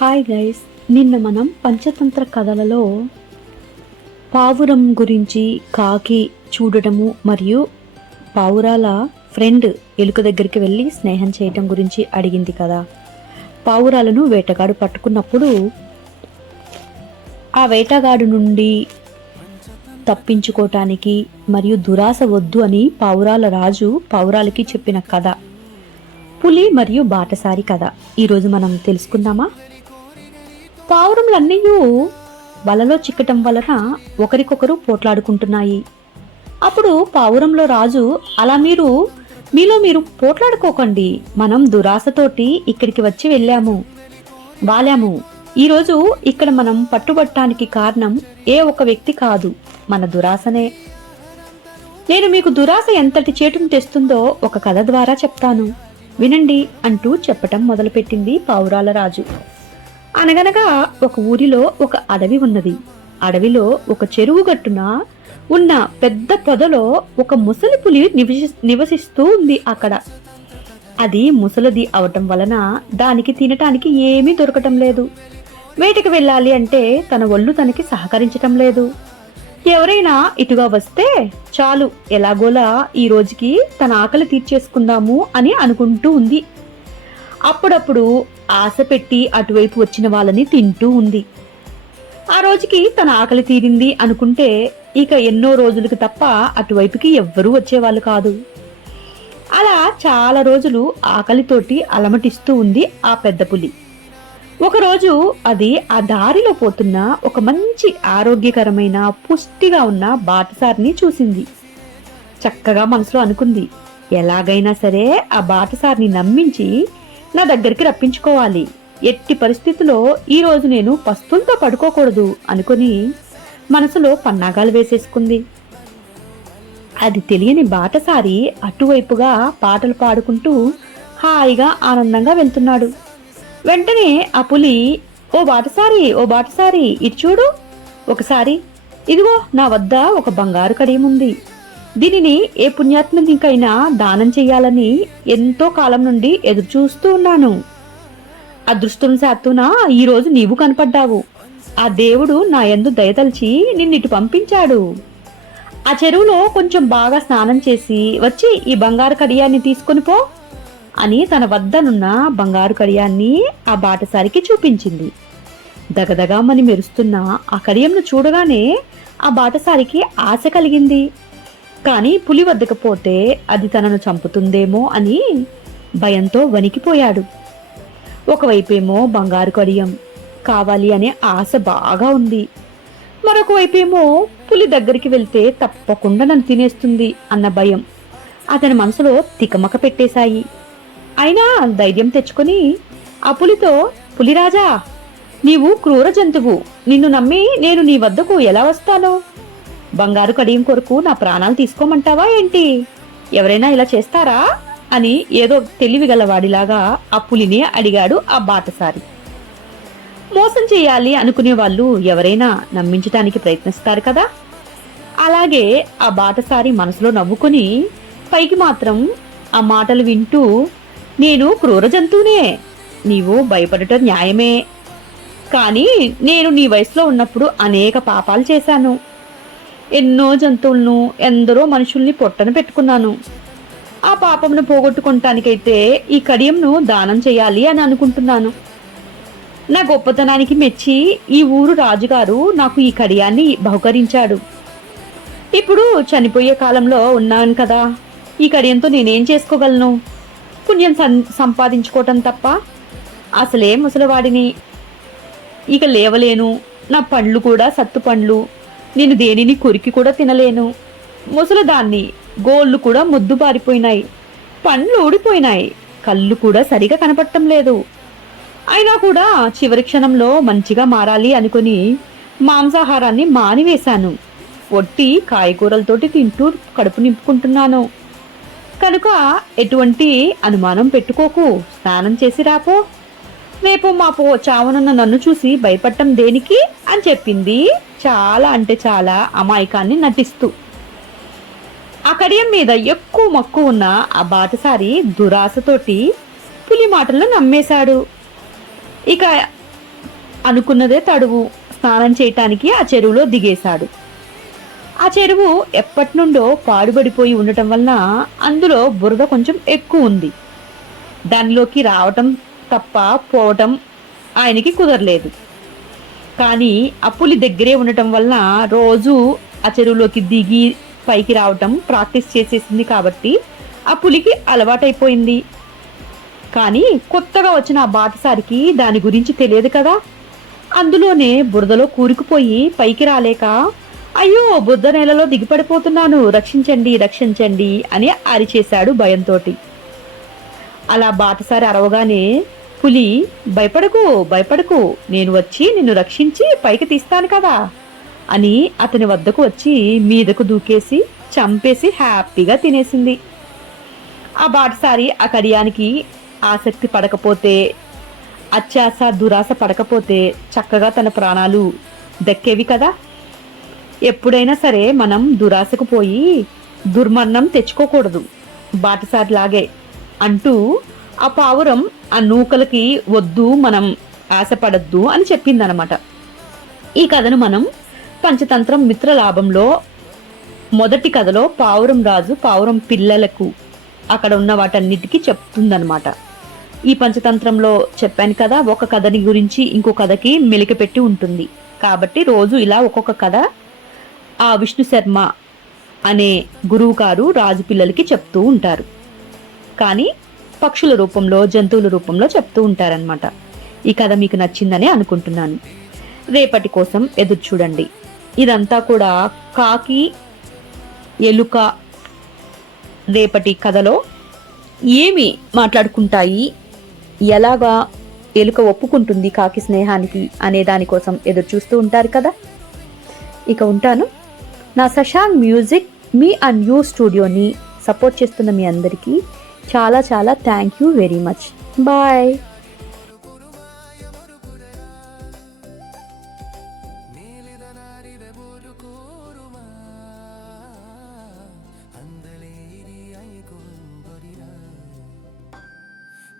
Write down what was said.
Hi guys నిన్న మనం పంచతంత్ర కథలలో పావురం గురించి కాకి చూడటము మరియు పావురాల ఫ్రెండ్ ఎలుక దగ్గరికి వెళ్ళి స్నేహం చేయటం గురించి అడిగింది కదా. పావురాలను వేటగాడు పట్టుకున్నప్పుడు ఆ వేటగాడు నుండి తప్పించుకోవటానికి మరియు దురాశ వద్దు అని పావురాల రాజు పావురాలకి చెప్పిన కథ. పులి మరియు బాటసారి కథ. ఈరోజు మనం తెలుసుకుందామా? పావురములన్నీ వలలో చిక్కటం వలన ఒకరికొకరు పోట్లాడుకుంటున్నాయి. అప్పుడు పావురంలో రాజు అలా మీరు మీలో మీరు పోట్లాడుకోకండి. మనం దురాశతోటి ఇక్కడికి వచ్చి వెళ్ళాము. వాలాము ఈరోజు ఇక్కడ మనం పట్టుబట్టానికి కారణం ఏ ఒక వ్యక్తి కాదు మన దురాశనే. నేను మీకు దురాశ ఎంతటి చేటును తెస్తుందో ఒక కథ ద్వారా చెప్తాను. వినండి అంటూ చెప్పటం మొదలుపెట్టింది పావురాల రాజు. అనగనగా ఒక ఊరిలో ఒక అడవి ఉన్నది. అడవిలో ఒక చెరువు గట్టున ఉన్న పెద్ద పొదలో ఒక ముసలి పులి నివసి నివసిస్తూ ఉంది అక్కడ. అది ముసలిది అవటం వలన దానికి తినటానికి ఏమీ దొరకటం లేదు. వేటకి వెళ్ళాలి అంటే తన ఒళ్ళు తనకి సహకరించటం లేదు. ఎవరైనా ఇటుగా వస్తే చాలు ఎలాగోలా ఈ రోజుకి తన ఆకలి తీర్చేసుకుందాము అని అనుకుంటూ ఉంది. అప్పుడప్పుడు ఆశ పెట్టి అటువైపు వచ్చిన వాళ్ళని తింటూ ఉంది. ఆ రోజుకి తన ఆకలి తీరింది అనుకుంటే ఇక ఎన్నో రోజులకు తప్ప అటువైపుకి ఎవ్వరూ వచ్చేవాళ్ళు కాదు. అలా చాలా రోజులు ఆకలితోటి అలమటిస్తూ ఉంది ఆ పెద్ద పులి. ఒకరోజు అది ఆ దారిలో పోతున్న ఒక మంచి ఆరోగ్యకరమైన పుష్టిగా ఉన్న బాటసారిని చూసింది. చక్కగా మనసులో అనుకుంది ఎలాగైనా సరే ఆ బాటసారిని నమ్మించి నా దగ్గరికి రప్పించుకోవాలి. ఎట్టి పరిస్థితిలో ఈరోజు నేను పస్తులతో పడుకోకూడదు అనుకుని మనసులో పన్నాగాలు వేసేసుకుంది. అది తెలియని బాటసారి అటువైపుగా పాటలు పాడుకుంటూ హాయిగా ఆనందంగా వెళ్తున్నాడు. వెంటనే ఆ పులి ఓ బాటసారి ఓ బాటసారి ఇది చూడు. ఒకసారి ఇదిగో నా వద్ద ఒక బంగారు కడియం ఉంది. దీనిని ఏ పుణ్యాత్మనికైనా దానం చేయాలని ఎంతో కాలం నుండి ఎదురు చూస్తూ ఉన్నాను. అదృష్టం శాత్తున ఈరోజు నీవు కనపడ్డావు. ఆ దేవుడు నా యందు దయతలిచి నిన్నిటి పంపించాడు. ఆ చెరువులో కొంచెం బాగా స్నానం చేసి వచ్చి ఈ బంగారు కడియాన్ని తీసుకొని పో అని తన వద్దనున్న బంగారు కడియాన్ని ఆ బాటసారికి చూపించింది. దగదగామని మెరుస్తున్న ఆ కడియంను చూడగానే ఆ బాటసారికి ఆశ కలిగింది. కానీ పులి వద్దకు పోతే అది తనను చంపుతుందేమో అని భయంతో వణికిపోయాడు. ఒకవైపేమో బంగారు కడియం కావాలి అనే ఆశ బాగా ఉంది. మరొక వైపేమో పులి దగ్గరికి వెళ్తే తప్పకుండా నన్ను తినేస్తుంది అన్న భయం అతని మనసులో తికమక పెట్టేశాయి. అయినా ధైర్యం తెచ్చుకొని ఆ పులితో పులిరాజా నీవు క్రూర జంతువు. నిన్ను నమ్మి నేను నీ వద్దకు ఎలా వస్తానో? బంగారు కడియం కొరకు నా ప్రాణాలు తీసుకోమంటావా ఏంటి? ఎవరైనా ఇలా చేస్తారా? అని ఏదో తెలివిగలవాడిలాగా ఆ పులిని అడిగాడు ఆ బాటసారి. మోసం చేయాలి అనుకునే వాళ్ళు ఎవరైనా నమ్మించటానికి ప్రయత్నిస్తారు కదా? అలాగే ఆ బాటసారి మనసులో నవ్వుకుని పైకి మాత్రం ఆ మాటలు వింటూ నేను క్రూర జంతువునే నీవు భయపడట న్యాయమే. కానీ నేను నీ వయసులో ఉన్నప్పుడు అనేక పాపాలు చేశాను. ఎన్నో జంతువులను ఎందరో మనుషుల్ని పొట్టన పెట్టుకున్నాను. ఆ పాపమును పోగొట్టుకుంటానికైతే ఈ కడియంను దానం చేయాలి అని అనుకుంటున్నాను. నా గొప్పతనానికి మెచ్చి ఈ ఊరు రాజుగారు నాకు ఈ కడియాన్ని బహుకరించాడు. ఇప్పుడు చనిపోయే కాలంలో ఉన్నాను కదా. ఈ కడియంతో నేనేం చేసుకోగలను? పుణ్యం సం- సంపాదించుకోవటం తప్ప? అసలే ముసలివాడిని. ఇక లేవలేను. నా పండ్లు కూడా సత్తు పండ్లు. నేను దేనిని కొరికి కూడా తినలేను. ముసలదాన్ని గోళ్ళు కూడా ముద్దు పారిపోయినాయి. పండ్లు ఊడిపోయినాయి. కళ్ళు కూడా సరిగా కనపడటం లేదు. అయినా కూడా చివరి క్షణంలో మంచిగా మారాలి అనుకుని మాంసాహారాన్ని మానివేశాను. వట్టి కాయగూరలతోటి తింటూ కడుపు నింపుకుంటున్నాను. కనుక ఎటువంటి అనుమానం పెట్టుకోకు. స్నానం చేసి రాపో. రేపు మాపు చావనున్న నన్ను చూసి భయపడటం దేనికి అని చెప్పింది. చాలా అంటే చాలా అమాయకాన్ని నటిస్తూ. ఆ కడియం మీద ఎక్కువ మక్కువ ఉన్న ఆ బాటసారి దురాశతోటి పులి మాటలను నమ్మేశాడు. ఇక అనుకున్నదే తడువు. స్నానం చేయటానికి ఆ చెరువులో దిగేశాడు. ఆ చెరువు ఎప్పటి నుండో పాడుబడిపోయి ఉండటం వలన అందులో బురద కొంచెం ఎక్కువ ఉంది. దానిలోకి రావటం తప్ప పోవటం ఆయనకి కుదరలేదు. కానీ ఆ పులి దగ్గరే ఉండటం వలన రోజు ఆ చెరువులోకి దిగి పైకి రావటం ప్రాక్టీస్ చేసేసింది కాబట్టి ఆ పులికి అలవాటైపోయింది. కానీ కొత్తగా వచ్చిన ఆ బాటసారికి దాని గురించి తెలియదు కదా. అందులోనే బురదలో కూరుకుపోయి పైకి రాలేక అయ్యో బుద్ధ నేలలో దిగిపడిపోతున్నాను రక్షించండి రక్షించండి అని అరిచేశాడు భయంతోటి. అలా బాటసారి అరవగానే పులి భయపడకు భయపడకు నేను వచ్చి నిన్ను రక్షించి పైకి తీస్తాను కదా అని అతని వద్దకు వచ్చి మీదకు దూకేసి చంపేసి హ్యాపీగా తినేసింది. ఆ బాటసారి ఆ కడియానికి ఆసక్తి పడకపోతే అత్యాస దురాశ పడకపోతే చక్కగా తన ప్రాణాలు దక్కేవి కదా. ఎప్పుడైనా సరే మనం దురాశకు పోయి దుర్మరణం తెచ్చుకోకూడదు. బాటసారిలాగే అంటూ ఆ పావురం ఆ నూకలకి వద్దు మనం ఆశపడద్దు అని చెప్పిందనమాట ఈ కథను మనం పంచతంత్రం మిత్రలాభంలో మొదటి కథలో పావురం రాజు పావురం పిల్లలకు అక్కడ ఉన్న వాటన్నిటికీ చెప్తుందనమాట ఈ పంచతంత్రంలో చెప్పాను కదా ఒక కథని గురించి ఇంకో కథకి మెలిక పెట్టి ఉంటుంది. కాబట్టి రోజు ఇలా ఒక్కొక్క కథ ఆ విష్ణు శర్మ అనే గురువు గారు రాజు పిల్లలకి చెప్తూ ఉంటారు. కానీ పక్షుల రూపంలో జంతువుల రూపంలో చెప్తూ ఉంటారనమాట ఈ కథ మీకు నచ్చిందని అనుకుంటున్నాను. రేపటి కోసం ఎదురు చూడండి. ఇదంతా కూడా కాకి ఎలుక రేపటి కథలో ఏమి మాట్లాడుకుంటాయి? ఎలాగా ఎలుక ఒప్పుకుంటుంది కాకి స్నేహానికి అనే దానికోసం ఎదురు చూస్తూ ఉంటారు కదా? ఇక ఉంటాను. నా శశాంక్ మ్యూజిక్ మీ అండ్ యూ స్టూడియోని సపోర్ట్ చేస్తున్న మీ అందరికీ చాలా చాలా thank you very much bye